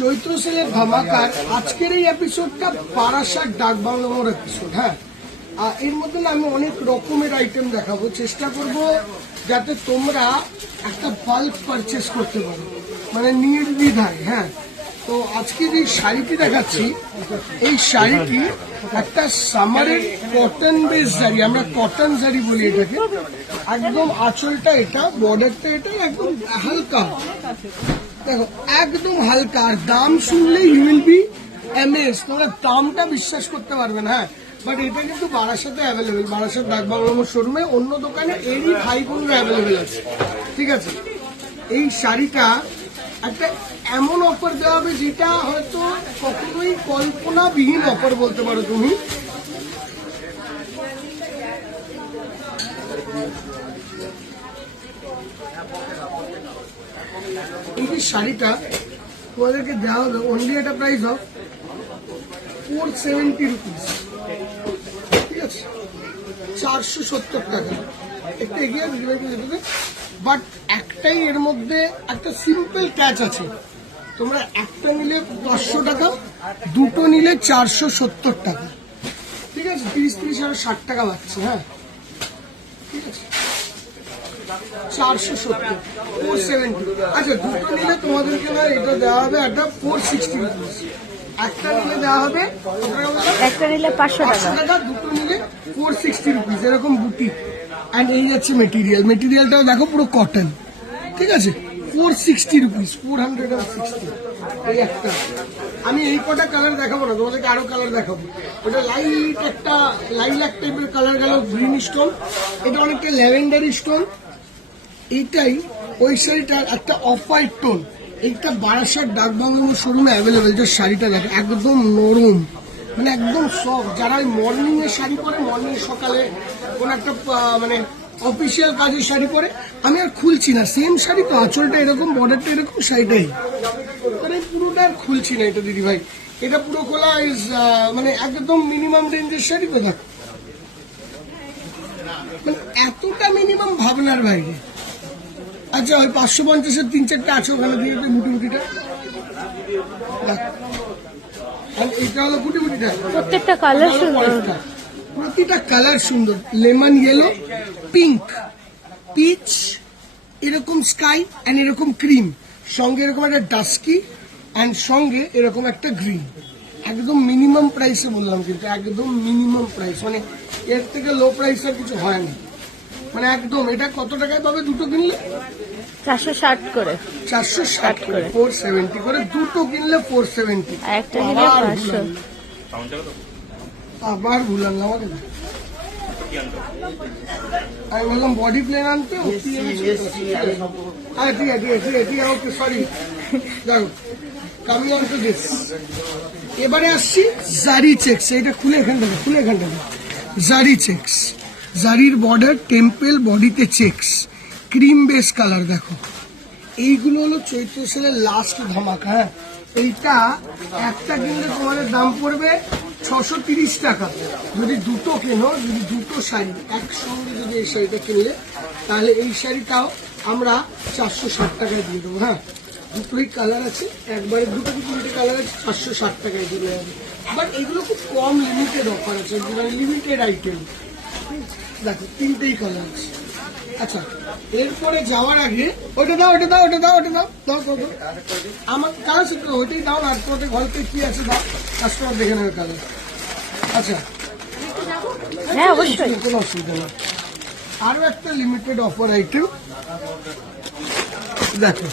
চৈত্র সেলের ধামাকার আজকের এই এপিসোডটা বারাসাত ডাক বাংলো মোড় এপিসোড। হ্যাঁ, এর মধ্যে না আমি অনেক রকমের আইটেম দেখাবো, চেষ্টা করব যাতে তোমরা একটা বাল্ক পারচেস করতে পারো, মানে নির্দ্বিধায়। হ্যাঁ, তো আজকে যে শাড়িটি দেখাচ্ছি, এই শাড়িটি একটা সামারের কটন বেস শাড়ি, আমরা কটন শাড়ি বলি এটাকে। একদম আঁচলটা এটা, বর্ডারটা এটা, একদম হালকা, দেখো একদম হালকা। আর দাম শুনলে ইউ উইল বি অ্যামেজ, তোমরা দামটা বিশ্বাস করতে পারবে না। হ্যাঁ, বাট এটা কিন্তু বারাসাতে অ্যাভেলেবেল, বারাসাত ডাক বাংলো শোরুমে। অন্য দোকানে এরই 5 অ্যাভেলেবেল আছে, ঠিক আছে। এই শাড়িটা একটা এমন অফার দেওয়া হবে যেটা হয়তো কখনোই কল্পনাবিহীন অফার বলতে পারো তুমি। এই যে শাড়িটা তোমাদেরকে দেওয়া হবে অনলি একটা প্রাইস অফ 470 রুপিস, ঠিক আছে, 470 টাকা। একটু এগিয়ে যেতে, বাট একটাই এর মধ্যে একটা সিম্পল ক্যাচ আছে, তোমরা একটা নিলে 500 টাকা, দুটো নিলে 470 টাকা, ঠিক আছে। 30 আর 60 টাকা পাচ্ছে। হ্যাঁ, ঠিক আছে, 470, 470। আচ্ছা, দুটো নিলে তোমাদেরকে না এটা দেওয়া হবে একটা 460 রুপিস। একটা নিলে দেওয়া হবে, একটা নিলে 500 টাকা, দুটো নিলে 460 রুপিস, এরকম বুটি। অ্যান্ড এই যাচ্ছে মেটেরিয়াল, মেটেরিয়ালটাও দেখো পুরো কটন, ঠিক আছে। 460 রুপিস, 460। এই একটা আমি এই কটা কালার দেখাবো না, তোমাদেরকে আরো কালার দেখাবো। ওটা লাইট একটা লাইলাক টাইপের কালার গেল, গ্রিন স্টোন। এটা অনেকটা ল্যাভেন্ডারি স্টোন। এইটাই ওই শাড়িটার একটা অফ হোয়াইট টোন। এইটা বারাসাত ডাক বাংলো শোরুমে অ্যাভেলেবেল। যে শাড়িটা দেখো একদম নরম, মানে একদম সফট। যারা মর্নিং এর শাড়ি পরে, মর্নিং সকালে কোন একটা মানে অফিসিয়াল কাজের শাড়ি পরে, আমি আর খুলছি না, সেম শাড়ি তো, আঁচলটা এরকম, বর্ডারটা এরকম, শাড়িটাই মানে পুরোটা আর খুলছি না। এটা দিদি ভাই, এটা পুরো খোলা ইজ মানে একদম মিনিমাম রেঞ্জের শাড়ি তো দেখো, মানে এতটা মিনিমাম ভাবনার বাইরে। আচ্ছা, ওই 550-এর 3-4টা আছে ওখানে দিয়ে বুটি বুটিটা, এটা হলো বুটি বুটিটা। প্রত্যেকটা কালার সুন্দর, প্রতিটা কালার সুন্দর। লেমন ইয়েলো, পিঙ্ক, পিচ, এরকম স্কাই অ্যান্ড এরকম ক্রিম, সঙ্গে এরকম একটা ডাস্কি অ্যান্ড সঙ্গে এরকম একটা গ্রিন। একদম মিনিমাম প্রাইসে বললাম, কিন্তু একদম মিনিমাম প্রাইস, মানে এর থেকে লো প্রাইস আর কিছু হয় না। মানে একদম এটা কত টাকায় পাবে দুটো কিনলে? 460 করে, 460 করে, 470 করে। দুটো কিনলে 470, একটা নিলে 500। আবার ভুলাম আমাকে, আমি বললাম বডি প্লেন আনতে। ঠিক আছে, ওকে, সরি। দেখো, কামিং অন টু দিস। এবারে আসছি জারি চেক্স। এটা খুলে এখান থেকে, জারি চেক্স, জারির বর্ডার, টেম্পেল, বডিতে চেক্স, ক্রিম বেস কালার। দেখো, এইগুলো হলো চৈত্র সেলের লাস্ট ধামাকা। হ্যাঁ, এইটা একটা কিনলে তোমাদের দাম পড়বে 630 টাকা। যদি দুটো কেনো, যদি দুটো শাড়ি একসঙ্গে, যদি এই শাড়িটা কিনলে, তাহলে এই শাড়িটাও আমরা 460 টাকায় দিয়ে দেবো। হ্যাঁ, দুটোই কালার আছে, একবারে দুটো কি তিনটে কালার আছে, 460 টাকায় দিয়ে যাবে। বাট এগুলো খুব কম লিমিটেড অফার আছে, লিমিটেড আইটেম। দেখো, তিনটেই কালার আছে। আচ্ছা, এরপরে যাওয়ার আগে ওটা দাও, আমার কালার শুধু ওইটাই দাও না, তোমাদের গল্পে কি আছে দাও, কাস্টমার দেখে নেবে কালার। আচ্ছা, হ্যাঁ অবশ্যই, কোনো অসুবিধা নেই। আরো একটা লিমিটেড অফার আইটেম দেখো,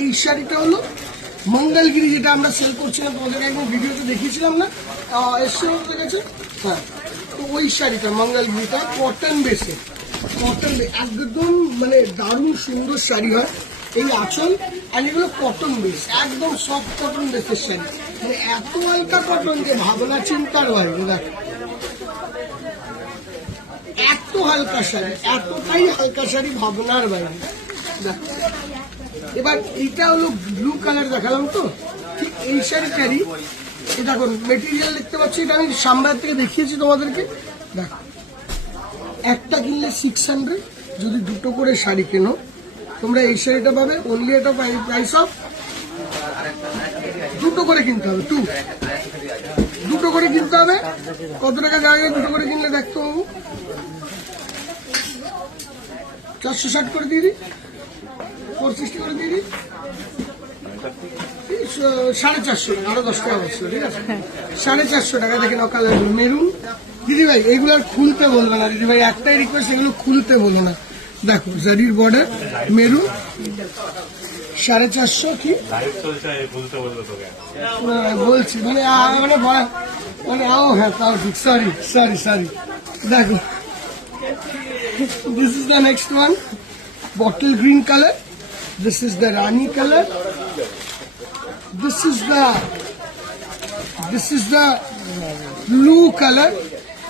এই শাড়িটা হলো মঙ্গলগিরি, যেটা আমরা সেল করছিলাম, তোমাদের একদম ভিডিওতে দেখিয়েছিলাম না, এসছে আমাদের কাছে। হ্যাঁ, তো ওই শাড়িটা মঙ্গলগিরিটা কটন বেসে, কটন একদম মানে দারুণ সুন্দর শাড়ি হয়। এই আঁচল আর এগুলো কটন বেস, একদম সফট কটন বেসের শাড়ি, মানে এত হালকা কটন যে ভাবনা চিন্তার বাইরে। দেখো, এত হালকা শাড়ি, এতটাই হালকা শাড়ি, ভাবনার বাইরে। দেখো, এবার এইটা হলো ব্লু কালার দেখালাম তো, ঠিক এই শাড়িটারই দেখো মেটেরিয়াল দেখতে পাচ্ছি, এটা আমি সামনের থেকে দেখিয়েছি তোমাদেরকে। দেখো, একটা কিনলে 600, যদি দুটো করে শাড়ি কেনো তোমরা এই শাড়িটা পাবে অনলি, এটা প্রাইস অফ দুটো করে কিনতে হবে, দুটো করে কিনতে হবে। কত টাকা জায়গায় দুটো করে কিনলে দেখতো বাবু? 460 করে দিয়ে দিই, 460 করে দিয়ে দিই, 450 আরো 10 টাকা বলছিল, ঠিক আছে? 450 টাকা। দেখে নাও কালার মেরুন। দিদি ভাই এগুলো আর খুলতে বলবে না, দিদি ভাই একটাই রিকোয়েস্ট, এগুলো খুলতে বলো না। দেখো জারির বর্ডার, মেরুন, 450 কি বলছি মানে হ্যাঁ তাও ঠিক, সরি দেখো, this is the next one, bottle green color, this is the rani color, this is the blue color,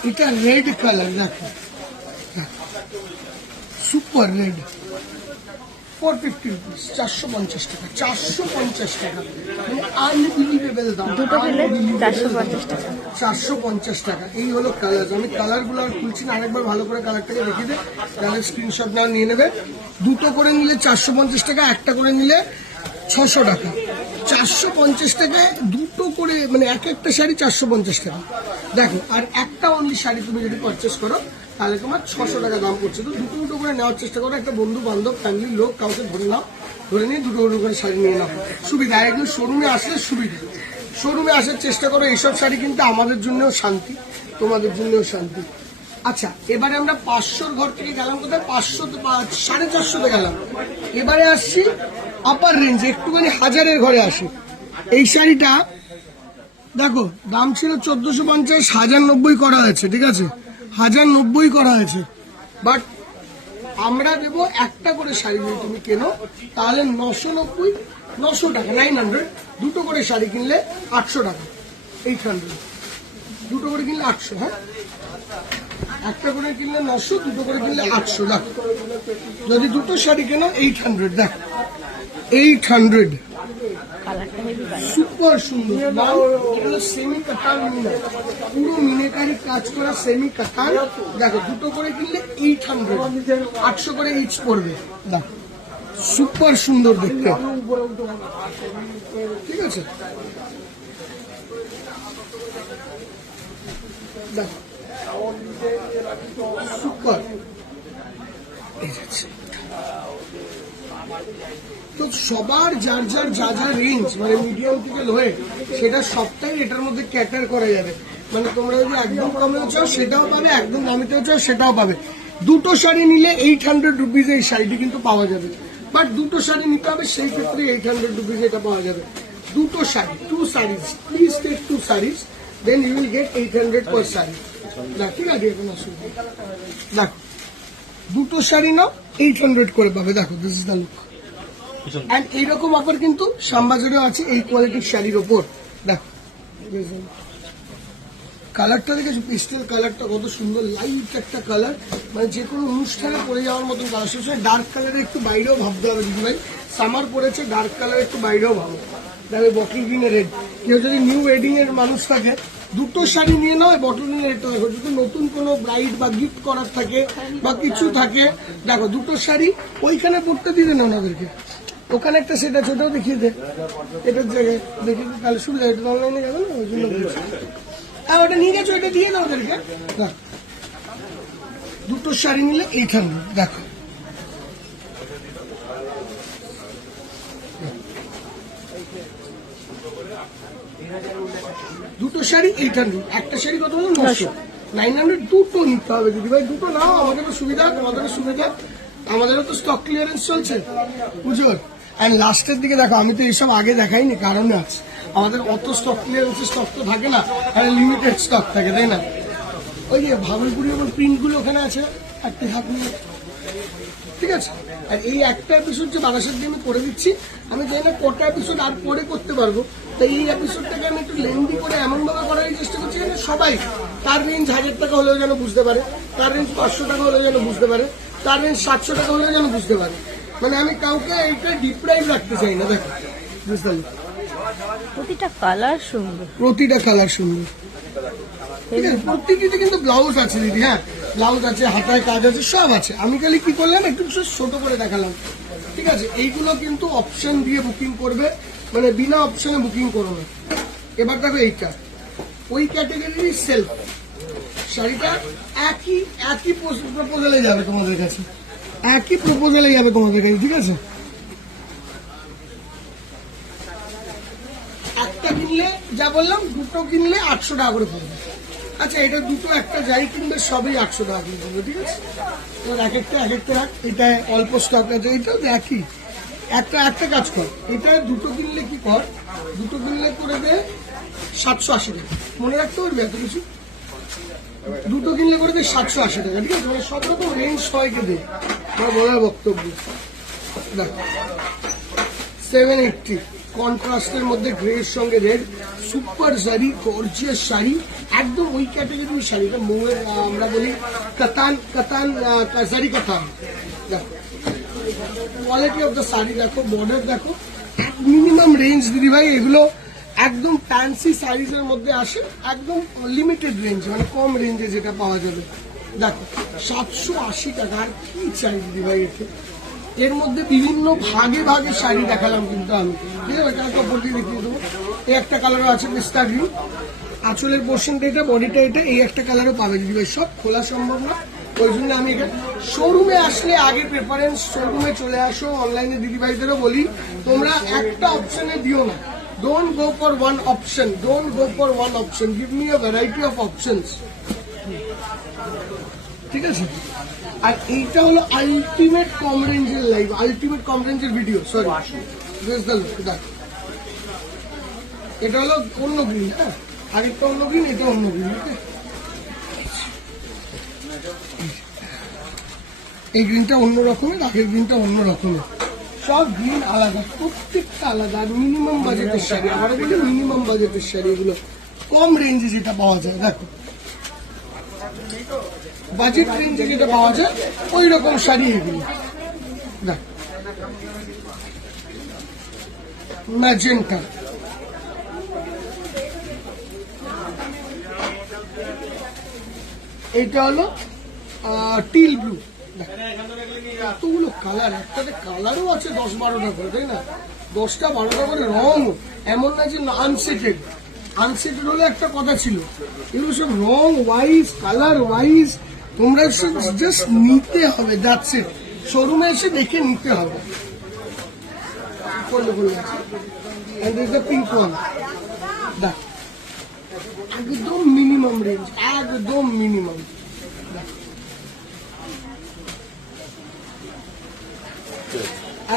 এটা red color, দেখো সুপার রেড, 450 রুপিস, 450 টাকা, 450 টাকা, মানে আনবিলিভেবল দাম। দুটো কিনলে 450 টাকা। 450 টাকা। এই হলো কালার। আমি কালারগুলো আর খুলছি না, আরেকবার ভালো করে কালারটাকে দেখিয়ে দে, তাহলে স্ক্রিনশট নাও নিয়ে নেবে। দুটো করে নিলে 450 টাকা, একটা করে নিলে 600 টাকা। 450 টাকায় দুটো করে, মানে এক একটা শাড়ি 450 টাকা। দেখো, আর একটা অনলি শাড়ি তুমি যদি পারচেস করো তাহলে তোমার 600 টাকা দাম পড়ছে। তো দুটো দুটো করে নেওয়ার চেষ্টা করো, একটা বন্ধু বান্ধব ফ্যামিলির লোক কাউকে ধরে নাও, ধরে নিয়ে দুটো দুটো করে শাড়ি নিয়ে নাও, সুবিধা। একদম শোরুমে আসলে সুবিধা, শোরুমে আসার চেষ্টা করো। এইসব শাড়ি কিন্তু আমাদের জন্যও শান্তি, তোমাদের জন্যও শান্তি। আচ্ছা, এবারে আমরা 500-র ঘর থেকে গেলাম কোথায়? 500 450-তে গেলাম। এবারে আসছি আপার রেঞ্জ, একটুখানি 1000-এর ঘরে আসি। এই শাড়িটা দেখো দাম ছিল 1450, 1090 করা হয়েছে, ঠিক আছে? 1090 করা হয়েছে, বাট আমরা দেবো একটা করে শাড়ি যদি তুমি কেনো তাহলে 990 টাকা, 900। দুটো করে শাড়ি কিনলে 800 টাকা, 800। দুটো করে কিনলে 800, হ্যাঁ, একটা করে কিনলে 900, দুটো করে কিনলে 800। দেখো যদি দুটো শাড়ি কেনো 800, দেখো 800, কালারটা হেভি কালার। সুপার সুন্দর। নাম এটা সেমি কাতান মিনা, পুরো মিনেকারি কাজ করা সেমি কাতান। দেখো দুটো করে কিনলে 800, 800 করে ইচ পড়বে। দেখো সুপার সুন্দর দেখতে, ঠিক আছে? দেখো সুপার। তো সবার যার যার যা যা রেঞ্জ, মানে মিডিয়াম থেকে লোয়ে, সেটা সবটাই এটার মধ্যে ক্যাটার করা যাবে। মানে তোমরা যদি একদম কমেও চাও সেটাও পাবে, একদম দামিতেও চাও সেটাও পাবে। দুটো শাড়ি নিলে 800 রুপিজ এই শাড়িটি কিন্তু পাওয়া যাবে, বাট দুটো শাড়ি নিতে হবে, সেই ক্ষেত্রে 800 রুপিজ এটা পাওয়া যাবে। দুটো sari, 2 sarees, please take 2 sarees, then you will get 800 per sari. ঠিক আছে, এখন অসুবিধা। দেখো দুটো শাড়ি নাও 800 করে পাবে। দেখো this is the look. And এইরকম অফার কিন্তু শ্যামবাজারেও আছে এই কোয়ালিটির শাড়ির ওপর। দেখো কালারটা দেখেছো, পেস্টেল কালারটা কত সুন্দর, লাইট একটা কালার, মানে যে কোনো অনুষ্ঠানে পরে যাওয়ার মতন কালার। সবসময় ডার্ক কালারের একটু বাইরেও ভাবতে হবে দিদি ভাই, সামার পড়েছে, ডার্ক কালার একটু বাইরেও ভাবো। দেখো বটল গ্রিনের রেড, কেউ যদি নিউ ওয়েডিং এর মানুষ থাকে দুটো শাড়ি নিয়ে নাও, বটল গ্রিনের রেডটা দেখো। যদি নতুন কোনো ব্রাইড বা গিফট করার থাকে বা কিছু থাকে, দেখো দুটো শাড়ি ওইখানে পড়তে দিয়ে দেন ওনাদেরকে। ওখানে একটা সেট আছে, ওটাও দেখিয়ে দে, এটার জায়গায় দেখিয়ে দে, তাহলে সুবিধা। এটা অনলাইনে গেল না, ওই জন্য বলছি। আর ওটা নিয়ে গেছো, এটা দিয়ে দাও ওদেরকে। দুটো শাড়ি নিলে 800। দেখো দুটো শাড়ি 800, একটা শাড়ি কত হলো? 900, 900। দুটো নিতে হবে দিদি ভাই, দুটো নাও, আমাদেরও সুবিধা, তোমাদেরও সুবিধা, আমাদেরও তো স্টক ক্লিয়ারেন্স চলছে, বুঝো। অ্যান্ড লাস্টের দিকে দেখো, আমি তো এইসব আগে দেখাইনি, কারণে আছে আমাদের অত স্টক ক্লিয়ারেন্সের স্টক তো থাকে না, একটা লিমিটেড স্টক থাকে, তাই না? ওই যে ভাগলপুরি এবং প্রিন্টগুলো ওখানে আছে, একটা হাত নিয়ে, ঠিক আছে? আর এই একটা এপিসোড যে বারাসাত দিয়ে আমি করে দিচ্ছি, আমি জানি না কটা এপিসোড আর পরে করতে পারবো, তাই এই এপিসোডটাকে আমি একটু লেন্দি করে এমনভাবে করার চেষ্টা করছি যেন সবাই তার রেঞ্জ 1000 টাকা হলেও যেন বুঝতে পারে, তার রেঞ্জ 500 টাকা হলেও যেন বুঝতে পারে, তার রেঞ্জ 700 টাকা হলেও যেন বুঝতে পারে। মানে আমি কাউকে এইটা ডিপ্রাইভ রাখতে চাই না। দেখো বুঝতে পারলি, প্রতিটা কালার সুন্দর, প্রতিটা কালার সুন্দর, ঠিক আছে? প্রত্যেকটিতে কিন্তু ব্লাউজ আছে দিদি, হ্যাঁ ব্লাউজ আছে, হাতায় কাজ আছে, সব আছে। আমি খালি কি করলাম, একটু ছোট করে দেখালাম। ঠিক আছে, এইগুলো কিন্তু অপশন দিয়ে বুকিং করবে, মানে বিনা অপশনে বুকিং করো না। এবার দেখো এইটা ওই ক্যাটাগরির সেলফ শাড়িটা, একই একই প্রপোজালে যাবে তোমাদের কাছে, একই প্রপোজালে যাবে তোমাদের কাছে, ঠিক আছে। একটা কিনলে যা বললাম, দুটো কিনলে 800 টাকা করে পড়বে। আচ্ছা, এটা দুটো একটা যাই কিনবে সবই 800 টাকা করে পড়বে, ঠিক আছে। এবার এক একটা রাখ, এটা অল্প স্টক আছে, এটাও একই। একটা একটা কাজ কর, এটা দুটো কিনলে কি কর, দুটো কিনলে করে দে 780 টাকা, মনে রাখতে পারবি এত কিছু। দুটো কিনলে করে দে 780 টাকা, ঠিক আছে। মানে সব রকম রেঞ্জ সবাইকে দে, আমার বলার বক্তব্য। দেখ 780 কন্ট্রাস্টের মধ্যে গ্রের সঙ্গে red, super sari, gorgeous sari, একদম ওই ক্যাটাগরির শাড়িটা মৌয়ের, আমরা বলি কাতান কাতান শাড়ি কাতান। দেখো কোয়ালিটি অফ দ্য শাড়ি দেখো, বর্ডার দেখো, মিনিমাম রেঞ্জ দিদি ভাই, এগুলো একদম ফ্যান্সি শাড়িজের মধ্যে আসে, একদম লিমিটেড রেঞ্জ, মানে কম রেঞ্জে যেটা পাওয়া যাবে। দেখো 780 টাকা, আর কি চাই দিদি ভাই এতে। এর মধ্যে বিভিন্ন ভাগে ভাগে শাড়ি দেখালাম কিন্তু আমি, ঠিক আছে। এটা কাপড়টি দেখিয়ে দেবো, এই একটা কালারও আছে পিস্তা গ্রিন, আঁচলের পোর্শনটা এটা, বডিটা এটা, এই একটা কালারও পাবে দিদি ভাই। সব খোলা সম্ভব না, ওই জন্য আমি এটা শোরুমে আসলে আগে প্রেফারেন্স শোরুমে চলে আসো। অনলাইনে দিদি ভাইদেরও বলি, তোমরা একটা অপশনে দিও না, don't go for one option, don't go for one option, give me a variety of options, ঠিক আছে। আর এইটা হলো আলটিমেট কম রেঞ্জের লাইভ, আলটিমেট কম রেঞ্জের ভিডিও, সরি দেখ, এটা হলো অন্য গ্রিন, হ্যাঁ, আরেকটা অন্য গ্রিন, এটা অন্য গ্রিন, এই গ্রিনটা অন্য রকমের, আগের গ্রিনটা অন্য রকমের, সব গ্রিন আলাদা, প্রত্যেকটা আলাদা। আর মিনিমাম বাজেটের শাড়ি, আবার বলি মিনিমাম বাজেটের শাড়ি, এগুলো কম রেঞ্জে যেটা পাওয়া যায়। দেখো বাজেট রেঞ্জে যেটা পাওয়া যায় ওই রকম শাড়ি এগুলো। দেখ ম্যাজেন্টা, এইটা হলো টিল ব্লু, এতগুলো কালার, একটাতে কালারও আছে 10-12টা করে, তাই না, 10টা-12টা করে রং, এমন না যে আনসেটেড। আনসেটেড হলে একটা কথা ছিল, এগুলো সব রং ওয়াইজ, কালার ওয়াইজ, তোমরা জাস্ট নিতে হবে, দ্যাটস ইট। শোরুমে এসে দেখে নিতে হবে। পিঙ্ক ওয়ান, দেখ একদম মিনিমাম রেঞ্জ, একদম মিনিমাম,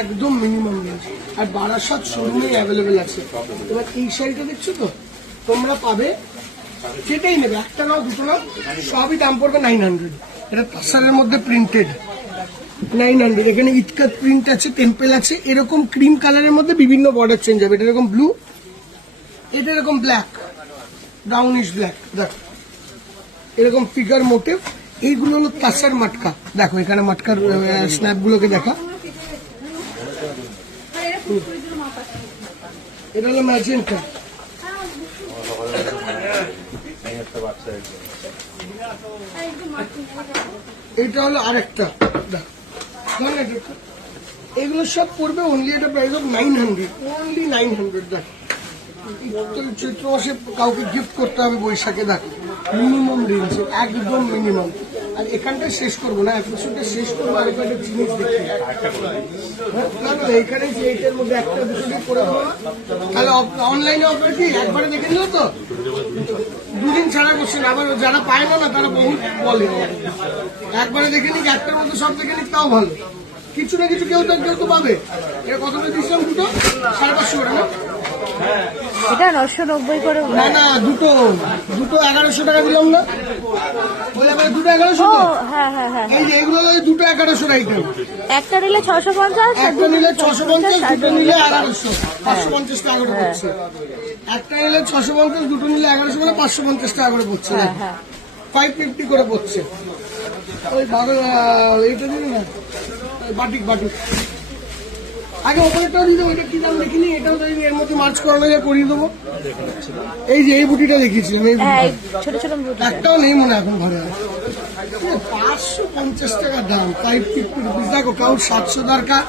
একদম মিনিমাম রেঞ্জ। আর বারাসাত শোরুমে অ্যাভেলেবেল আছে। এবার এই শাড়িটা দেখছো তো, তোমরা পাবে, যেটাই নেবে, একটা নাও দুটো নাও, সবই দাম পড়বে 900। এটা তাসারের মধ্যে প্রিন্টেড 900। এখানে ইটকাট প্রিন্ট আছে, টেম্পেল আছে, এরকম ক্রিম কালারের মধ্যে বিভিন্ন বর্ডার চেঞ্জ হবে। এটা এরকম ব্লু, এটা এরকম ব্ল্যাক, ব্রাউনিশ ব্ল্যাক, দেখো এরকম ফিগার মোটিভ। এইগুলো হলো তাসার মাটকা, দেখো এখানে মাটকার স্ন্যাপ গুলোকে দেখা। এটা হলো ম্যাজেন্টা, এটা হলো আরেকটা, এগুলো সব পড়বে অনলি এটা প্রাইস অফ 900, অনলি 900। দেখ চৈত্র মাসে কাউকে গিফট করতে হবে বৈশাখে, দেখ মিনিমাম রেঞ্জ, একদম মিনিমাম। আর এখানটা শেষ করবো না, এপিসোডটা শেষ করবো আর একটা জিনিস দেখি, না না এখানে যে এইটার মধ্যে একটা দুটো করে দেবো না, তাহলে অনলাইনে অফার কি একবারে দেখে নিল তো, দুদিন ছাড়া করছেন। আবার যারা পায় না তারা বহু বলে একবারে দেখে নিক, একটার মধ্যে সব দেখে নিক, তাও ভালো। কিছু না কিছু কেউ তো পাবে। এটা কত করে দিচ্ছিলাম, দুটো 550 করে না, এটা 990 করে, না না দুটো 1100 টাকা দিলাম না, বলে এবারে দুটো 1100 ও তো? হ্যাঁ হ্যাঁ হ্যাঁ, এই যে এগুলো হলো দুটো 1100 আইটেম, একটা নিলে 650, একটা নিলে 650, দুটো নিলে 1100, 550 টাকা করে পড়ছে। একটা নিলে 650, দুটো নিলে 1100, মানে 550 টাকা করে পড়ছে, হ্যাঁ হ্যাঁ। 550 করে পড়ছে। ওই ভালো এইটা দিন না, বাটিক আগে ওপরেরটাও দিয়ে দেবো, এটা কি দাম দেখিনি, এটাও যদি এর মধ্যে মার্চ করানো যায় করিয়ে দেবো। এই যে এই বুটিটা দেখিয়েছিলাম, এই হ্যাঁ, বুটিটা এই ছোট ছোট বুটি। একটাও নেই মনে এখন ঘরে, 550 টাকা দাম, 550 রুপিস। দেখো কারোর 700 দরকার,